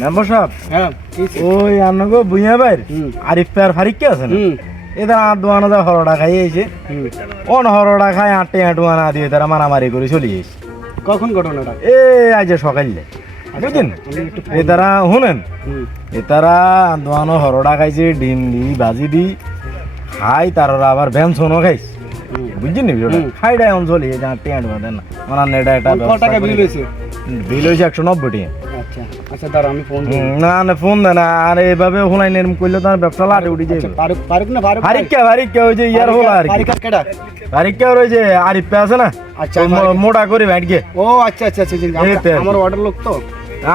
Member সাহেব হ্যাঁ ওই আপনাকে বুঝিয়া ভাই আরিফ পেয়ার ফারিক কে আছে না এদের দোয়ানো যা হরডা খাই এসে অন হরডা খাই আটে আটুয়ানা দিয়ে তারা মারামারি করে চলে এসে কখন ঘটনাটা? এ আজ সকালে বুঝছেন এ তারা শুনেন এ তারা দোয়ানো হরডা খাইছে ডিম দি বাজি দি খাই তারা আবার ব্যঞ্জনও খাইছে বুঝছেন নি খাইডাই অঞ্চল এই আটে আটুয়া দেন না আমার এটা একটা কত টাকা বিল হয়েছে? বিল হয়েছে 190 টাকা। আচ্ছা আচ্ছা দাঁড়া আমি ফোন দিই। না না ফোন দেন আর এভাবে হুনাইন এরম করলে তো আর ব্যবসা লাটে উঠে যাবে। ফারুক ফারুক না ফারুক ফারিক ওই যে ইয়ার হলো আর কি ফারুক কেডা? ফারিক ওই যে আরিফ পে আছে না আচ্ছা মোটা করে ব্যাটকে ও আচ্ছা আচ্ছা আচ্ছা এইতে। আমার অর্ডার লোক তো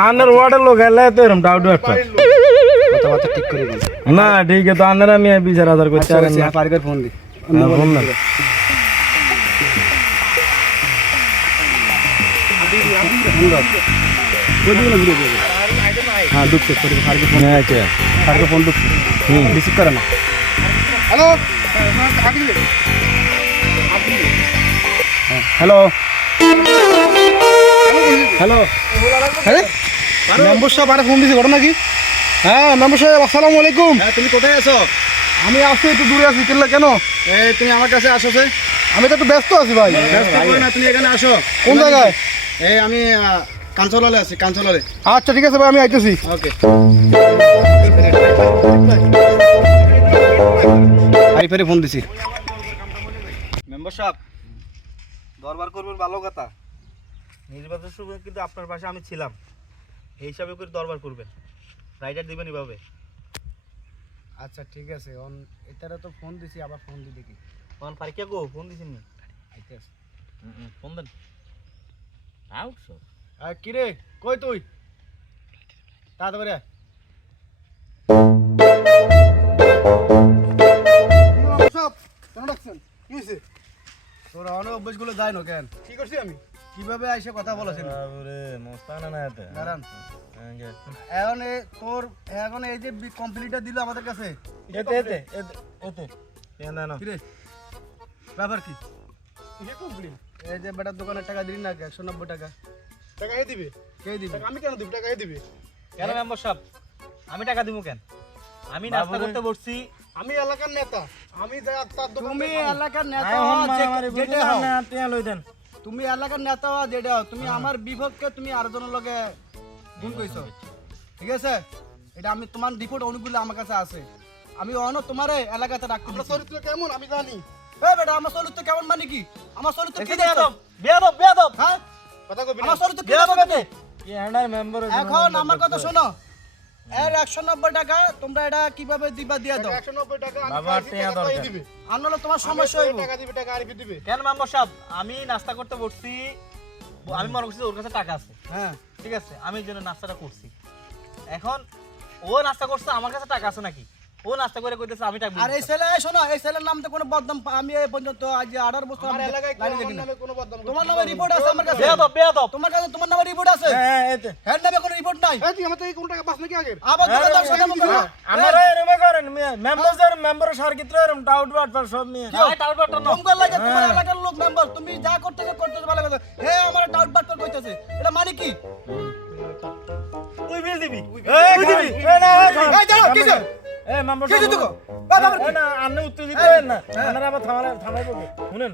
আন্নার ওয়ার্ডের লোক এলে তো এরম ডাউট একটা কথাবার্তা ঠিক করে বল। না ঠিক আছে তো আন্নার আমি 20,000 করতে আচ্ছা পারেন আচ্ছা না ফারুকের ফোন দি। ফোন না হ্যাঁ দুঃখ ফারুকের ফোন আচ্ছা ফারুকের ফোন দুঃখ রিসিভ করে না। হ্যালো হ্যালো হ্যালো হ্যাঁ মেম্বার সাহেব আরে ফোন দিয়েছে ঘটনা কি? হ্যাঁ মেম্বার সাহেব আসসালামু আলাইকুম। তুমি কোথায় আছো? আমি আসছি একটু দূরে আছি কেল্লা কেন? তুমি আমার কাছে আসো সে আমি তো একটু ব্যস্ত আছি ভাই। ব্যস্ত করো না, তুমি এখানে আসো। কোন জায়গায়? এই আমি কাঞ্চলালে আছি, কাঞ্চলালে। আচ্ছা ঠিক আছে ভাই আমি আইতেছি। ওকে। আইফারে ফোন দিছি। মেম্বার সাহেব দরবার করবেন ভালো কথা। নির্বাচন সময় কিন্তু আপনার পাশে আমি ছিলাম, এই হিসাবে করে দরবার করবেন, রাইটার দিবেন এভাবে। আচ্ছা ঠিক আছে এটারে তো ফোন দিছি আবার ফোন দি দেখি। তখন ফারিকা গো ফোন দিছেন নি? আইতেছে। ফোন দেন। আউট সব আর কি রে কই তুই? তাড়াতাড়ি আয়। সব কেন ডাকছেন? কি হইছে? তোর অনেক অভ্যাসগুলো যায় না কেন? কি করছি আমি? কিভাবে আইসে কথা বলেছেন? বাবরে মস্তানা না এতে দাঁড়ান। এখন এই যে কমপ্লিটটা দিল আমাদের কাছে। এতে না না কি রে? ব্যাপার কি? এই যে বেটার দোকানের টাকা দিলি না 190 টাকা। টাকা কে দিবে? কে দিবে? আমি কেন দিব? টাকা কে দিবে? কেন মেম্বার সাহেব আমি টাকা দিব কেন? আমি নাস্তা করতে বসছি। আমি এলাকার নেতা, আমি তার দোকান তুমি এলাকার নেতা আয় হও হন মারামারি যেটা বুঝলেন হও। না টিয়া লই দেন তুমি এলাকার নেতা হও যেটা হও। তুমি আমার বিপক্ষে তুমি আরেকজনের লগে ভুল কইছো। ঠিক আছে? এটা আমি তোমার রিপোর্ট অনুকূলে আমার কাছে আছে। আমি অন্য তোমারে এলাকাতে রাখতে আপনার দিছি। চরিত্র কেমন আমি জানি। এ বেটা আমার চরিত্র কেমন মানে কি? আমার চরিত্র কি দেখছো? বেয়াদব হ্যাঁ? কথা কবি না। আমার চরিত্র কি দেখছো তুমি? কি হ্যান্ডার মেম্বার এখন আমার কথা শোনো। এর 190 টাকা তোমরা এটা কিভাবে দিবা দিয়া দাও। 190 টাকা আমি বাবা, খাইছি, টিয়া টাকা তো এই দরকার। দিবে। আনলে তোমার আমি সমস্যা হইব। টাকা দিবে, টাকা আরিফ দিবে। কেন মেম্বার সাহেব আমি নাস্তা করতে বসছি, আমি মনে করছি ওর কাছে টাকা আছে, হ্যাঁ ঠিক আছে, আমি এই জন্য নাস্তাটা করছি। এখন ও নাস্তা করছে, আমার কাছে টাকা আছে নাকি? ও নাস্তা করে কইতেছে আমি টাকা আর এই ছেলে শোনো এই ছেলের নাম তো কোনো বদনাম আমি এই পর্যন্ত আজ 18 বছর আমার আমি এলাকায় লাইনে আমার দেখি না। নামে কোনো বদনাম করতে তোমার নামে রিপোর্ট আছে আমার কাছে। বেয়াদব তোমার কাছে তোমার নামে রিপোর্ট আছে? হ্যাঁ এতে এর নামে কোনো রিপোর্ট নাই। এই তুই আমার থেকে কোন টাকা পাস নাকি আগের? আবার দোকানদার সাথে মুখ করো। আমরা এরম করেন মেম্বার সার্কিট এরম ডাউট বাট সব নিয়ে তোমার লাগে তোমার এলাকার লোক মেম্বার তুমি যা করতেছো ভালো কথা। হে আমার ডাউট বাট কইতেছে। এটা মানে কি? তুই বিল দিবি। এই দিবি এই না এই দাঁড়াও কিসে? এই মেম্বার কি দিতে গো? এই না আন্নে উত্তেজিত হন না আপনারা আবার থামাইবো শুনেন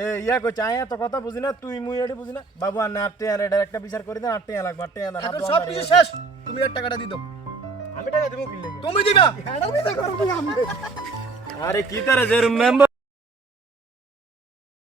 এ ইয়া কই চাই তো কথা বুঝি না তুই মুই এডি বুঝি না বাবু আন্নে 8 টাকা এটা একটা বিচার করে দেন 8 টাকা লাগবে 8 টাকা এখন সব কিছু শেষ। তুমি এর টাকাটা দি দাও। আমি টাকা দেবো কি লাগে? তুমি দিবা। আমি তো করব আমি। আরে কি তারে যে মেম্বার